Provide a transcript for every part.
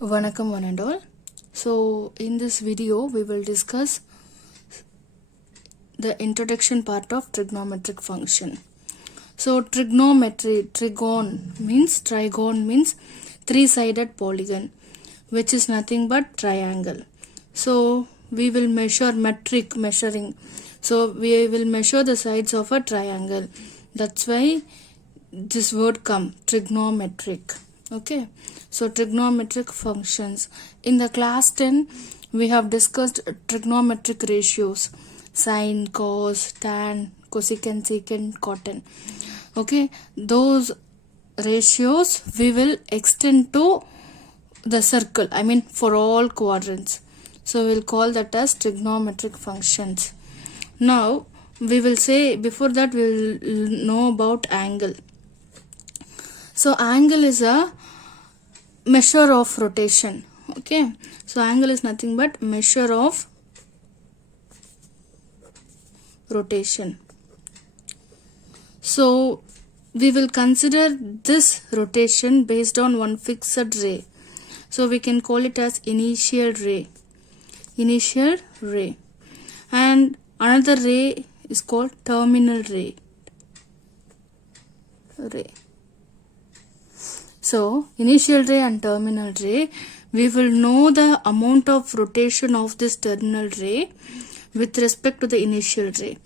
Vanakkam one and all. So in this video we will discuss the introduction part of trigonometric function. So trigonometry, trigon means three-sided polygon, which is nothing but triangle. So we will measuring. So we will measure the sides of a triangle. That's why this word come trigonometric. Okay, so trigonometric functions. In the class 10 we have discussed trigonometric ratios: sine, cos, tan, cosecant, secant, cotangent. Okay, those ratios we will extend to the circle, I mean for all quadrants. So we'll call that as trigonometric functions. Now we will say, before that we will know about angle. So angle is a measure of rotation. Okay, so angle is nothing but measure of rotation. So we will consider this rotation based on one fixed ray. So we can call it as initial ray. And another ray is called terminal ray. So initial ray and terminal ray, we will know the amount of rotation of this terminal ray with respect to the initial ray,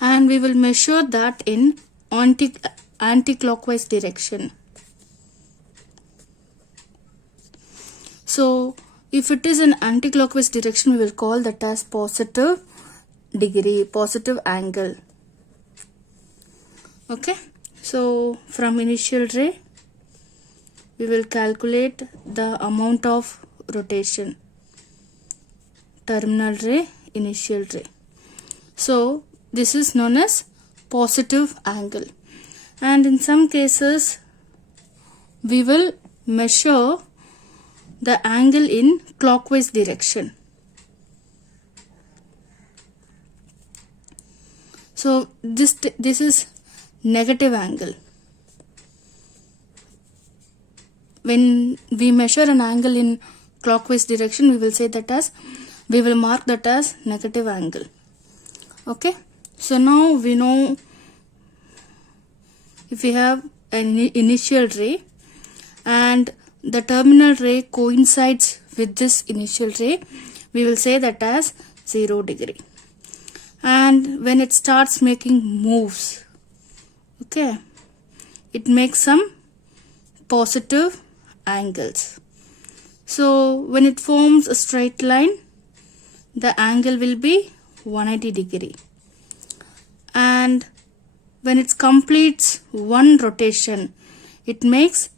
and we will measure that in anti-clockwise direction. So if it is an anti-clockwise direction, we will call that as positive degree, positive angle. Okay, so from initial ray we will calculate the amount of rotation, terminal ray, initial ray. So this is known as positive angle, and in some cases we will measure the angle in clockwise direction. So this is negative angle. When we measure an angle in clockwise direction, we will say that as, we will mark that as negative angle. Okay, so now we know if we have an initial ray and the terminal ray coincides with this initial ray, we will say that as 0 degree. And when it starts making moves, okay, it makes some positive angles. So when it forms a straight line, the angle will be 180 degree, and when it completes one rotation, it makes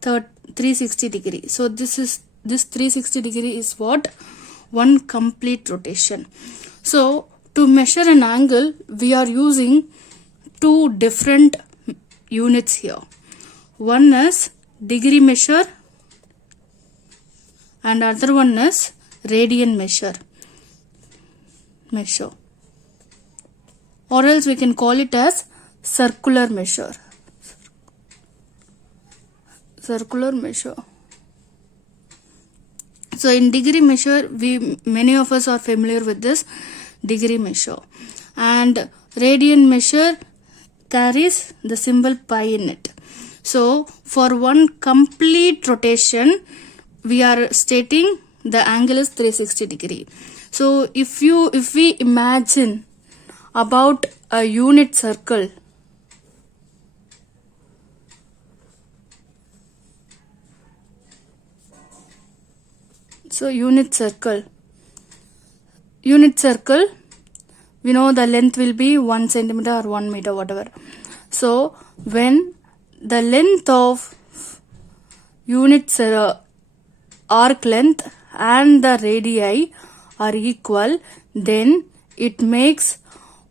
360 degree. So this 360 degree is what? One complete rotation. So to measure an angle, we are using two different units here. One is degree measure and other one is radian measure, or else we can call it as circular measure. So in degree measure, many of us are familiar with this degree measure, and radian measure carries the symbol pi in it. So for one complete rotation, we are stating the angle is 360 degree. So if we imagine about a unit circle, so unit circle, we know the length will be 1 centimeter or 1 meter, whatever. So when the length of unit arc length and the radii are equal, then it makes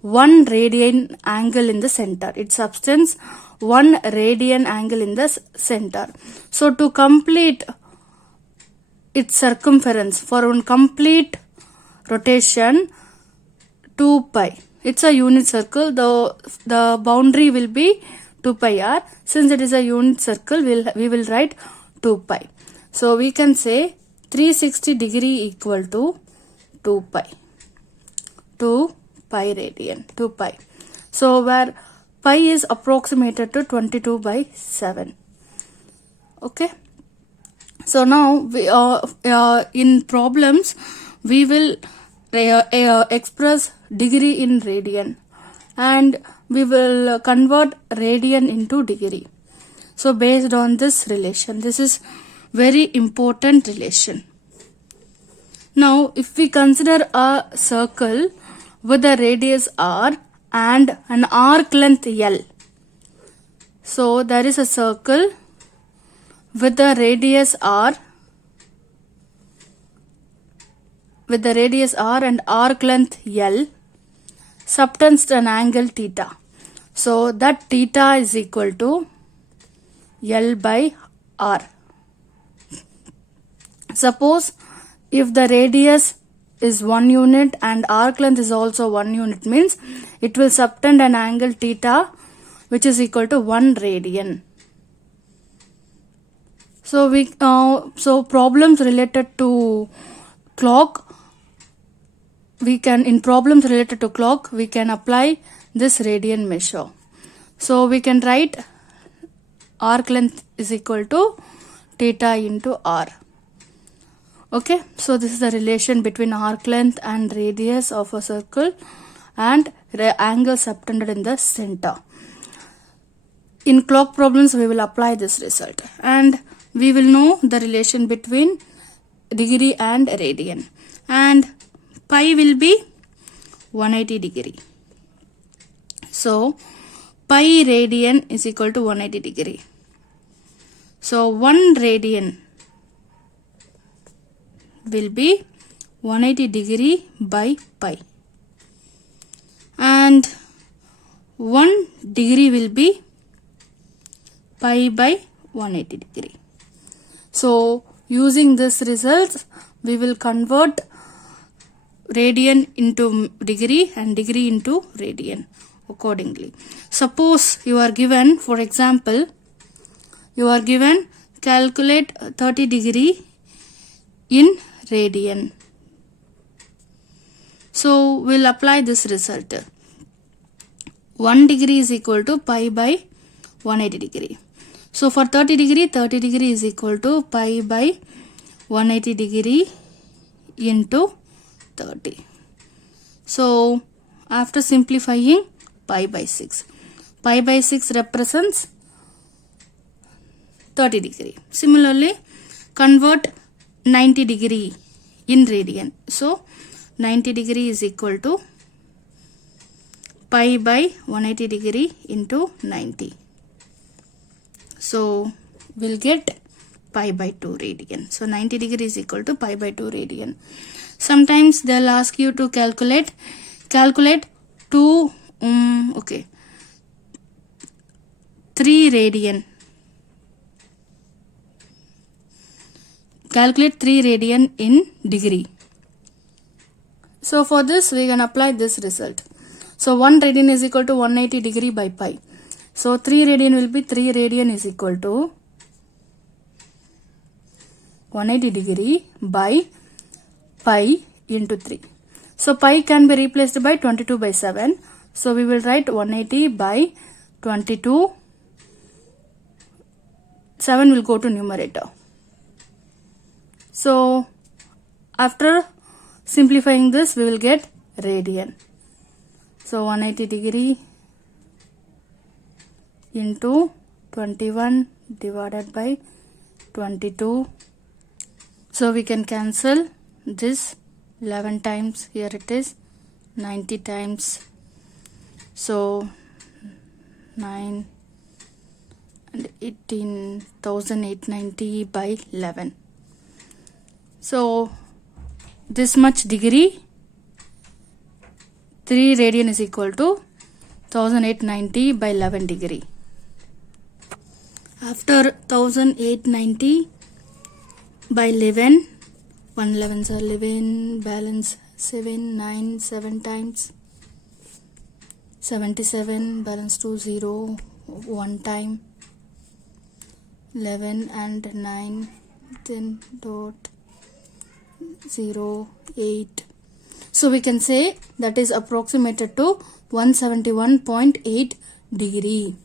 1 radian angle in the center. It subtends 1 radian angle in the center. So to complete its circumference, for one complete rotation, 2 pi. It's a unit circle. The boundary will be 2 pi r. Since it is a unit circle, we will write 2 pi. So we can say 360 degree equal to 2 pi. 2 pi radian. 2 pi. So where pi is approximated to 22 by 7. Okay. So now we in problems we will express degree in radian, and we will convert radian into degree. So based on this relation, this is very important relation. Now if we consider a circle with a radius r and an arc length L. So there is a circle with the radius r, and arc length L, subtends an angle theta. So that theta is equal to L by r. Suppose if the radius is 1 unit and arc length is also 1 unit, means it will subtend an angle theta which is equal to 1 radian. So problems related to clock, we can apply this radian measure. So we can write arc length is equal to theta into r. Okay, so this is the relation between arc length and radius of a circle and angle subtended in the center. In clock problems we will apply this result, and we will know the relation between degree and radian, and pi will be 180 degree. So pi radian is equal to 180 degree. So 1 radian will be 180 degree by pi, and 1 degree will be pi by 180 degree. So using this result, we will convert radian into degree and degree into radian accordingly. Suppose you are given, for example, you are given calculate 30 degree in radian. So we'll apply this result. 1 degree is equal to pi by 180 degree. So for 30 degree is equal to pi by 180 degree into 30. So after simplifying, pi by 6. Pi by 6 represents 30 degree. Similarly, convert 90 degree in radian. So 90 degree is equal to pi by 180 degree into 90. So we'll get pi by 2 radian. So 90 degree is equal to pi by 2 radian. Sometimes they'll ask you to calculate 3 radian. Calculate 3 radian in degree. So for this we can apply this result. So 1 radian is equal to 180 degree by pi. So 3 radian will be 3 radian is equal to 180 degree by pi into 3. So pi can be replaced by 22 by 7. So we will write 180 by 22. 7 will go to numerator. So after simplifying this, we will get radian. So 180 degree into 21 divided by 22. So we can cancel this 11 times. Here it is 90 times. So 9 and 18,890 by 11. So this much degree, 3 radian is equal to 1890 by 11 degree. After 1890 by 11, 1 11s are 11, balance 7, 9, 7 times, 77, balance 2, 0, 1 time, 11 and 9, 10.08. So we can say that is approximated to 171.8 degree.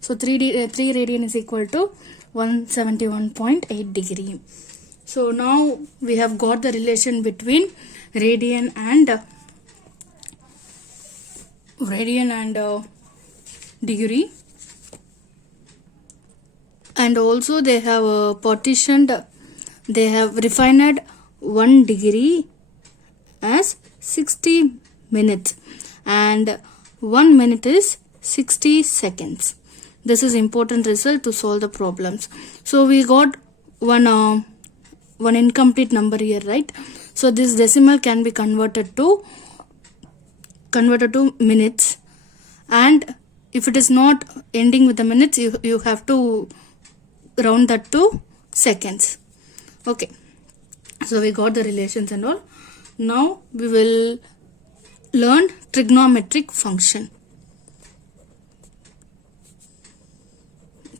So 3 radian is equal to 171.8 degree. So now we have got the relation between radian and degree, and also they have refined 1 degree as 60 minutes and 1 minute is 60 seconds. This is important result to solve the problems. So we got one incomplete number here, right? So this decimal can be converted to minutes, and if it is not ending with the minutes, you have to round that to seconds. Okay, so we got the relations and all. Now we will learn trigonometric function.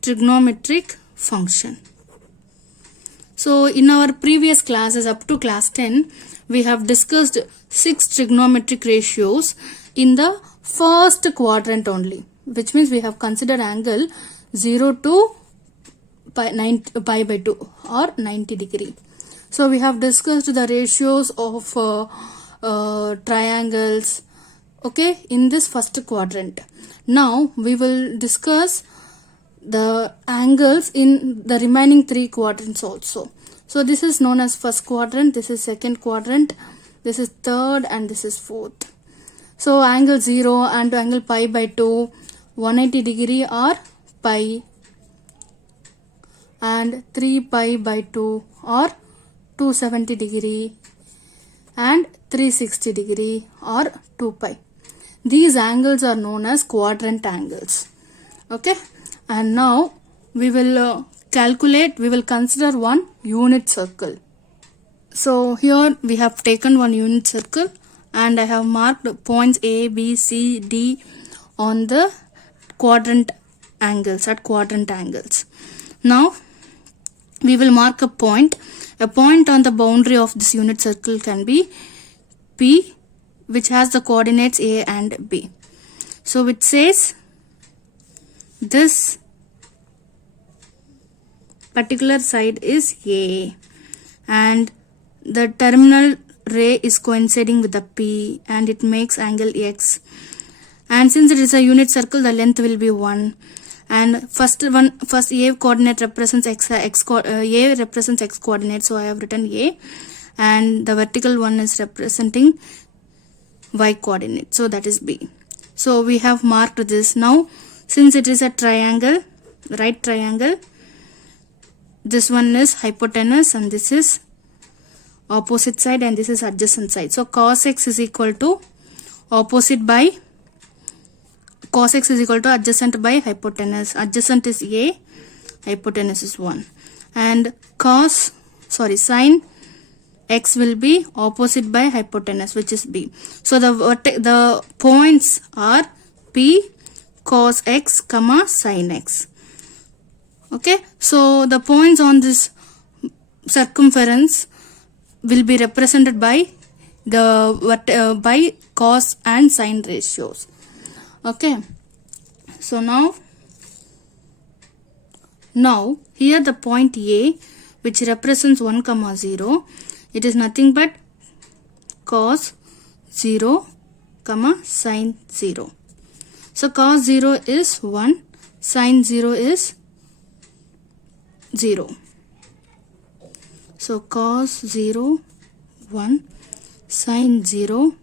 Trigonometric function. So in our previous classes up to class 10, we have discussed 6 trigonometric ratios in the first quadrant only, which means we have considered angle 0 to pi by 2 or 90 degree. So we have discussed the ratios of triangles, okay, in this first quadrant. Now we will discuss the angles in the remaining 3 quadrants also. So this is known as first quadrant, this is second quadrant, this is third, and this is fourth. So angle 0 and angle pi by 2, 180 degree or pi, and 3 pi by 2 or 270 degree, and 360 degree or 2 pi. These angles are known as quadrant angles. Okay, and now we will consider one unit circle. So here we have taken one unit circle and I have marked points A, B, C, D on the quadrant angles, at quadrant angles. Now we will mark a point. A point on the boundary of this unit circle can be P, which has the coordinates A and B. So it says this particular side is A and the terminal ray is coinciding with the P and it makes angle X, and since it is a unit circle, the length will be 1, and first A coordinate represents A represents X coordinate, so I have written A, and the vertical one is representing Y coordinate, so that is B. So we have marked this. Now since it is a triangle, right triangle, this one is hypotenuse and this is opposite side and this is adjacent side. So cos X is equal to opposite by cos X is equal to adjacent by hypotenuse. Adjacent is A, hypotenuse is 1, and sin X will be opposite by hypotenuse, which is B. So the points are P, cos X, comma sin X. Okay, so the points on this circumference will be represented by by cos and sin ratios. Okay, so now here the point A, which represents 1, 0, it is nothing but cos 0, sin 0. So cos 0 is 1, sin 0 is 0. So cos 0, 1, sin 0,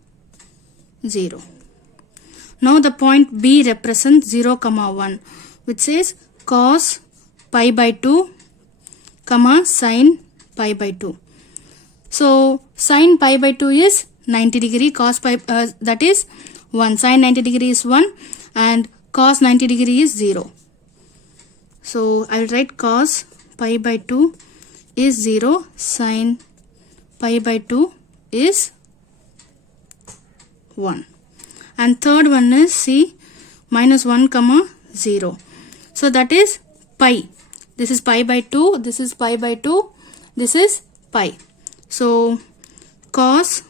0. Now the point B represents 0, 1, which says cos pi by 2, sin pi by 2. So sin pi by 2 is 90 degree, cos pi that is 1, sin 90 degree is 1 and cos 90 degree is 0. So I will write cos pi by 2 is 0, sin pi by 2 is 1. And third one is C, minus 1, 0. So that is pi. This is pi by 2, this is pi by 2, This is pi. So cos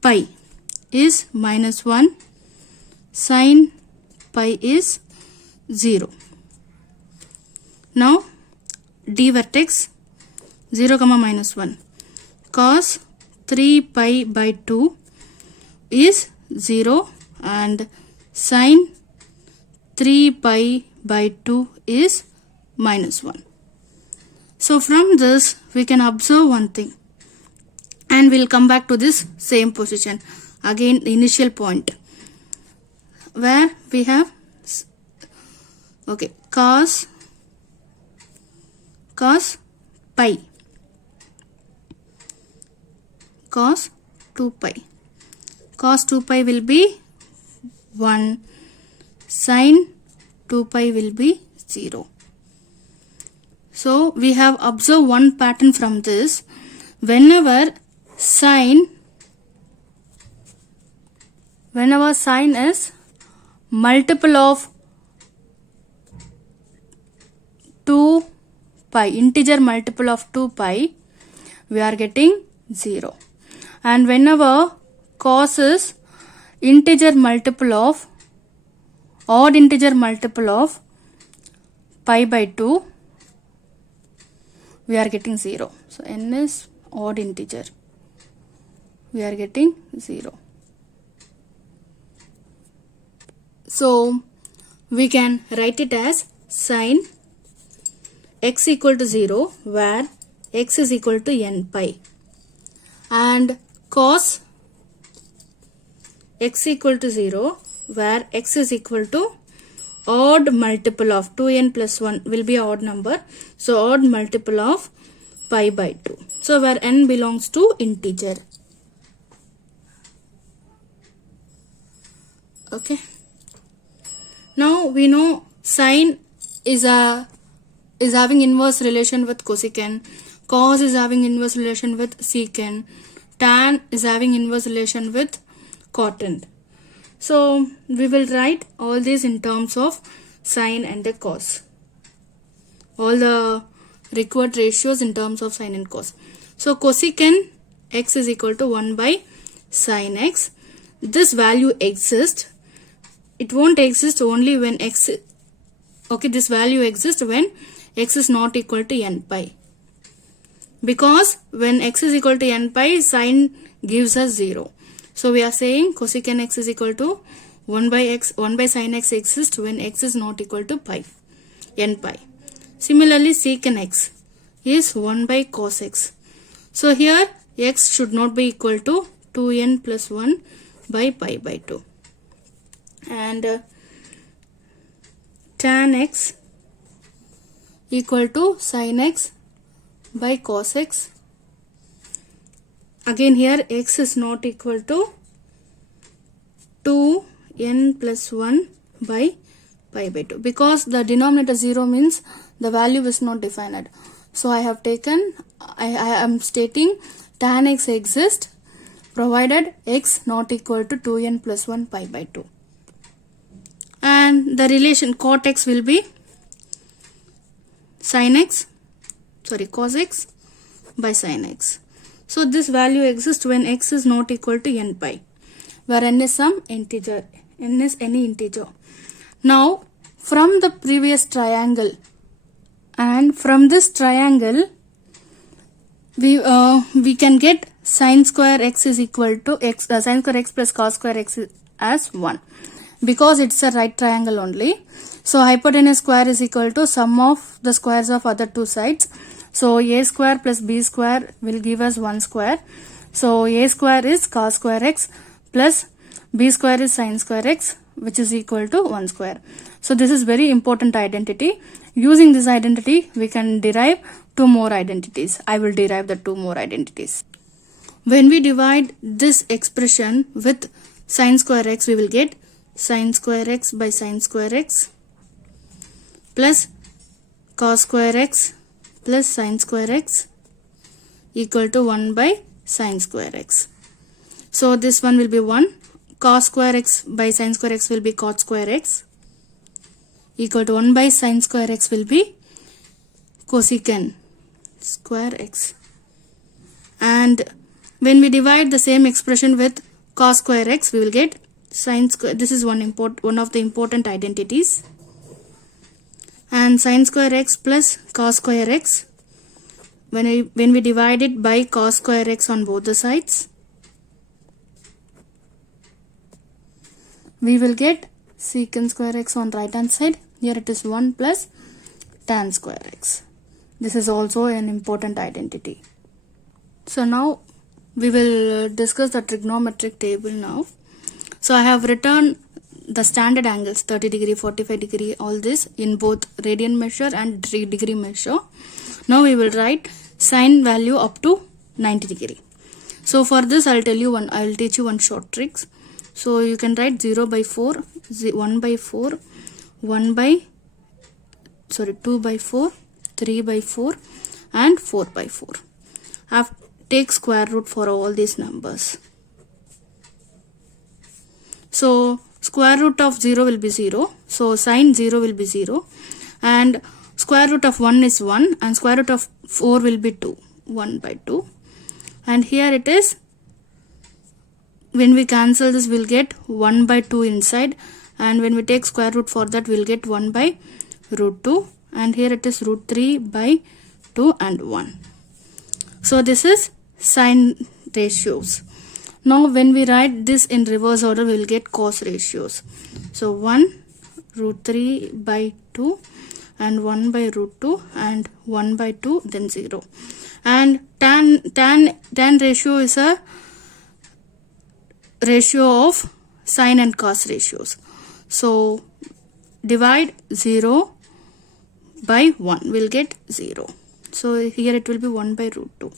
pi is -1, sin pi is 0. Now d vertex 0, -1. Cos 3 pi by 2 is 0 and sin 3 pi by 2 is -1. So from this we can observe one thing, and we'll come back to this same position again, the initial point where we have cos pi, cos 2 pi. Cos 2 pi will be 1, sin 2 pi will be 0. So we have observed one pattern from this. Whenever sin is multiple of 2 pi, integer multiple of 2 pi, we are getting 0. And whenever cos is integer multiple of, odd integer multiple of pi by 2, we are getting 0. So n is odd integer, we are getting 0. So we can write it as sin x equal to 0 where x is equal to n pi, and cos x equal to 0 where x is equal to odd multiple of 2n plus 1 will be odd number, so odd multiple of pi by 2, so where n belongs to integer. Okay, now we know sin is having inverse relation with cosecant, cos is having inverse relation with secant, tan is having inverse relation with cotangent. So we will write all these in terms of sin and the cos, all the required ratios in terms of sin and cos. So cosecant x is equal to 1 by sin x. This value exists. It won't exist only when x, this value exists when x is not equal to n pi, because when x is equal to n pi, sin gives us 0. So we are saying cosecant x is equal to 1 by sin x exists when x is not equal to pi, n pi. Similarly, secant x is 1 by cos x. So here x should not be equal to 2n plus 1 by pi by 2. And tan x equal to sin x by cos x. Again here x is not equal to 2n plus 1 by pi by 2, because the denominator 0 means the value is not defined. So I have taken, I am stating tan x exists provided x not equal to 2n plus 1 pi by 2. And the relation cot x will be cos x by sin x. So this value exists when x is not equal to n pi, where n is some integer, n is any integer. Now from the previous triangle and from this triangle we can get sin square x is equal to sin square x plus cos square x as 1, because it's a right triangle only. So hypotenuse square is equal to sum of the squares of other two sides. So a square plus b square will give us 1 square. So a square is cos square x plus b square is sin square x, which is equal to 1 square. So this is very important identity. Using this identity we can derive 2 more identities. I will derive the 2 more identities. When we divide this expression with sin square x, we will get sin square x by sin square x plus cos square x plus sin square x equal to 1 by sin square x. So this one will be 1. Cos square x by sin square x will be cot square x equal to 1 by sin square x will be cosecant square x. And when we divide the same expression with cos square x, we will get sin square. This is one of the important identities. And sin square x plus cos square x. When we divide it by cos square x on both the sides, we will get secant square x on right hand side. Here it is 1 plus tan square x. This is also an important identity. So now we will discuss the trigonometric table now. So I have written the standard angles 30 degree, 45 degree, all this in both radian measure and degree measure. Now we will write sine value up to 90 degree. So for this I will teach you one short tricks. So you can write 0 by 4, 1 by 4, 2 by 4, 3 by 4 and 4 by 4. Take square root for all these numbers. So square root of 0 will be 0. So sine 0 will be 0. And square root of 1 is 1. And square root of 4 will be 2. 1 by 2. And here it is. When we cancel this, we'll get 1 by 2 inside. And when we take square root for that, we'll get 1 by root 2. And here it is root 3 by 2 and 1. So this is sine ratios. Now when we write this in reverse order, we will get cos ratios. So 1 root 3 by 2 and 1 by root 2 and 1 by 2, then 0. And tan ratio is a ratio of sine and cos ratios. So divide 0 by 1, we'll get 0. So here it will be 1 by root 2.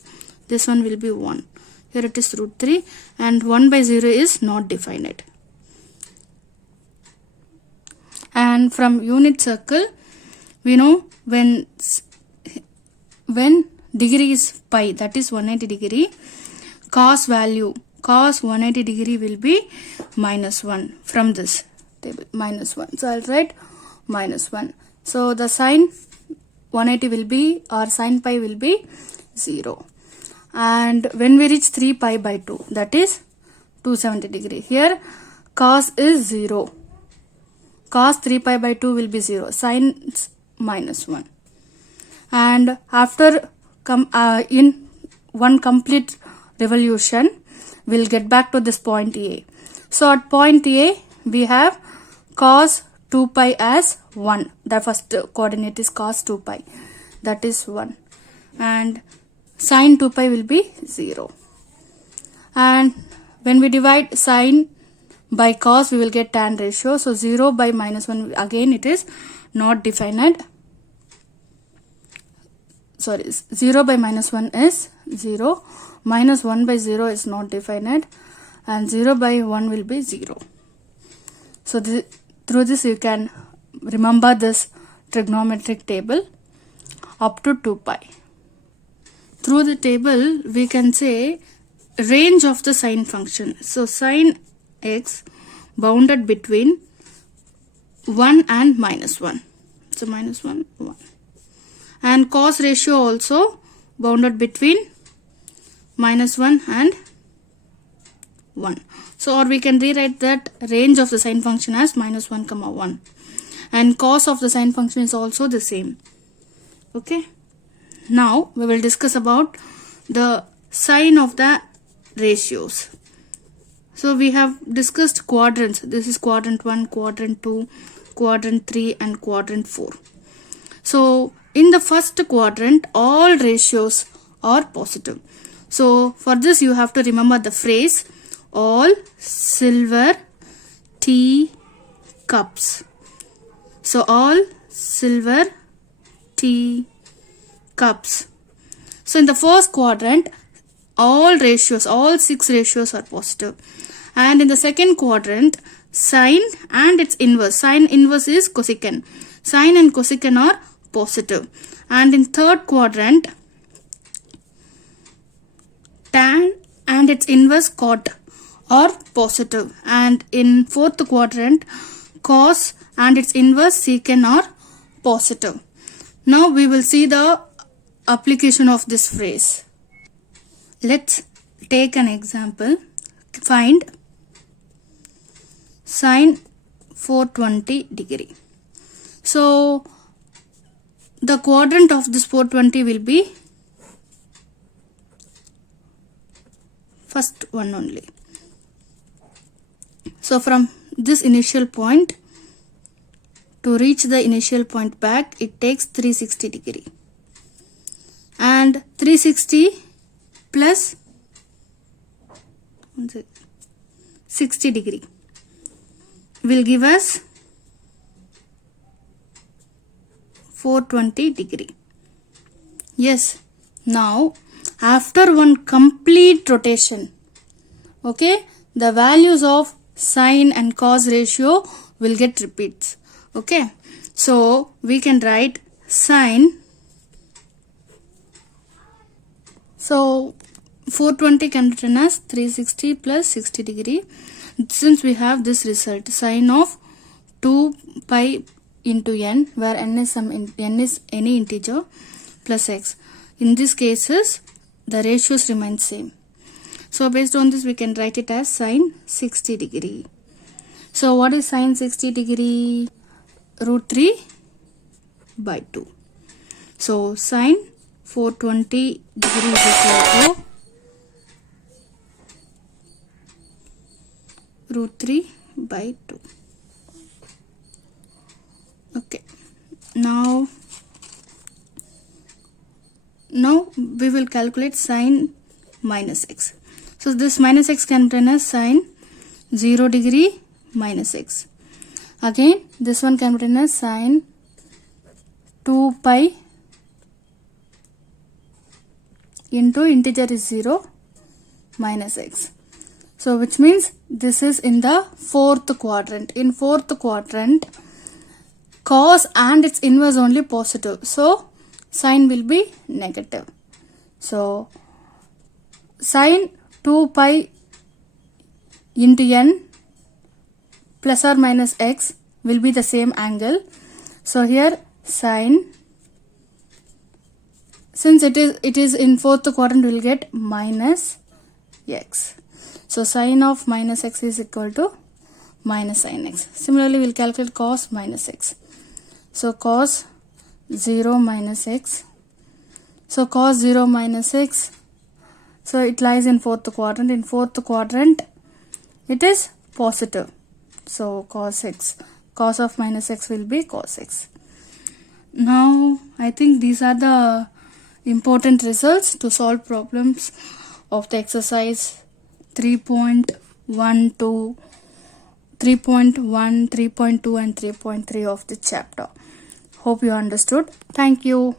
This one will be 1. Here it is root 3 and 1 by 0 is not defined. And from unit circle, we know when degree is pi, that is 180 degree, cos 180 degree will be minus 1 from this table, minus 1. So I'll write minus 1. So the sine 180 will be, or sine pi will be 0. And when we reach 3 pi by 2, that is 270 degree. Here cos is 0. Cos 3 pi by 2 will be 0. Sine minus 1. And after in one complete revolution, we'll get back to this point A. So at point A, we have cos 2 pi as 1. The first coordinate is cos 2 pi. That is 1. And sine 2 pi will be 0. And when we divide sine by cos, we will get tan ratio. So 0 by minus 1, again it is not defined. Sorry, 0 by minus 1 is 0. Minus 1 by 0 is not defined. And 0 by 1 will be 0. So through this you can remember this trigonometric table up to 2 pi. Through the table, we can say range of the sine function. So sine x bounded between 1 and minus 1. So minus 1, 1. And cos ratio also bounded between minus 1 and 1. So or we can rewrite that range of the sine function as minus 1, 1. And cos of the sine function is also the same. Okay. Now we will discuss about the sign of the ratios. So we have discussed quadrants. This is quadrant 1, quadrant 2, quadrant 3 and quadrant 4. So in the first quadrant, all ratios are positive. So for this you have to remember the phrase all silver tea cups. So all silver tea cups. So in the first quadrant, all ratios, all 6 ratios are positive. And in the second quadrant, sine and its inverse. Sine inverse is cosecant. Sine and cosecant are positive. And in third quadrant, tan and its inverse cot are positive. And in fourth quadrant, cos and its inverse secant are positive. Now we will see the application of this phrase. Let's take an example. Find sine 420 degree. So the quadrant of this 420 will be first one only. So from this initial point to reach the initial point back, it takes 360 degree. And 360 plus 60 degree will give us 420 degree. Yes, now after one complete rotation, okay, the values of sine and cos ratio will get repeats. Okay, so we can write sine. So 420 can be written as 360 plus 60 degree. Since we have this result, sine of 2 pi into n, where n is any integer, plus x. In these cases, the ratios remain same. So based on this, we can write it as sine 60 degree. So what is sine 60 degree? Root 3 by 2. So sine 420 degree is equal to root 3 by 2. Okay, now we will calculate sine minus x. So this minus x can be written as sine 0 degree minus x. Again, this one can be written as sine 2 pi into integer is 0 minus x. So which means this is in the fourth quadrant. In fourth quadrant, cos and its inverse only positive. So sine will be negative. So sine 2 pi into n plus or minus x will be the same angle. So here sine, since it is in fourth quadrant, we will get minus x. So sine of minus x is equal to minus sine x. Similarly, we will calculate cos minus x. So cos 0 minus x. So cos 0 minus x. So it lies in fourth quadrant. In fourth quadrant, it is positive. So cos x. Cos of minus x will be cos x. Now I think these are the important results to solve problems of the exercise 3.1 to 3.1, 3.2 and 3.3 of the chapter. Hope you understood. Thank you.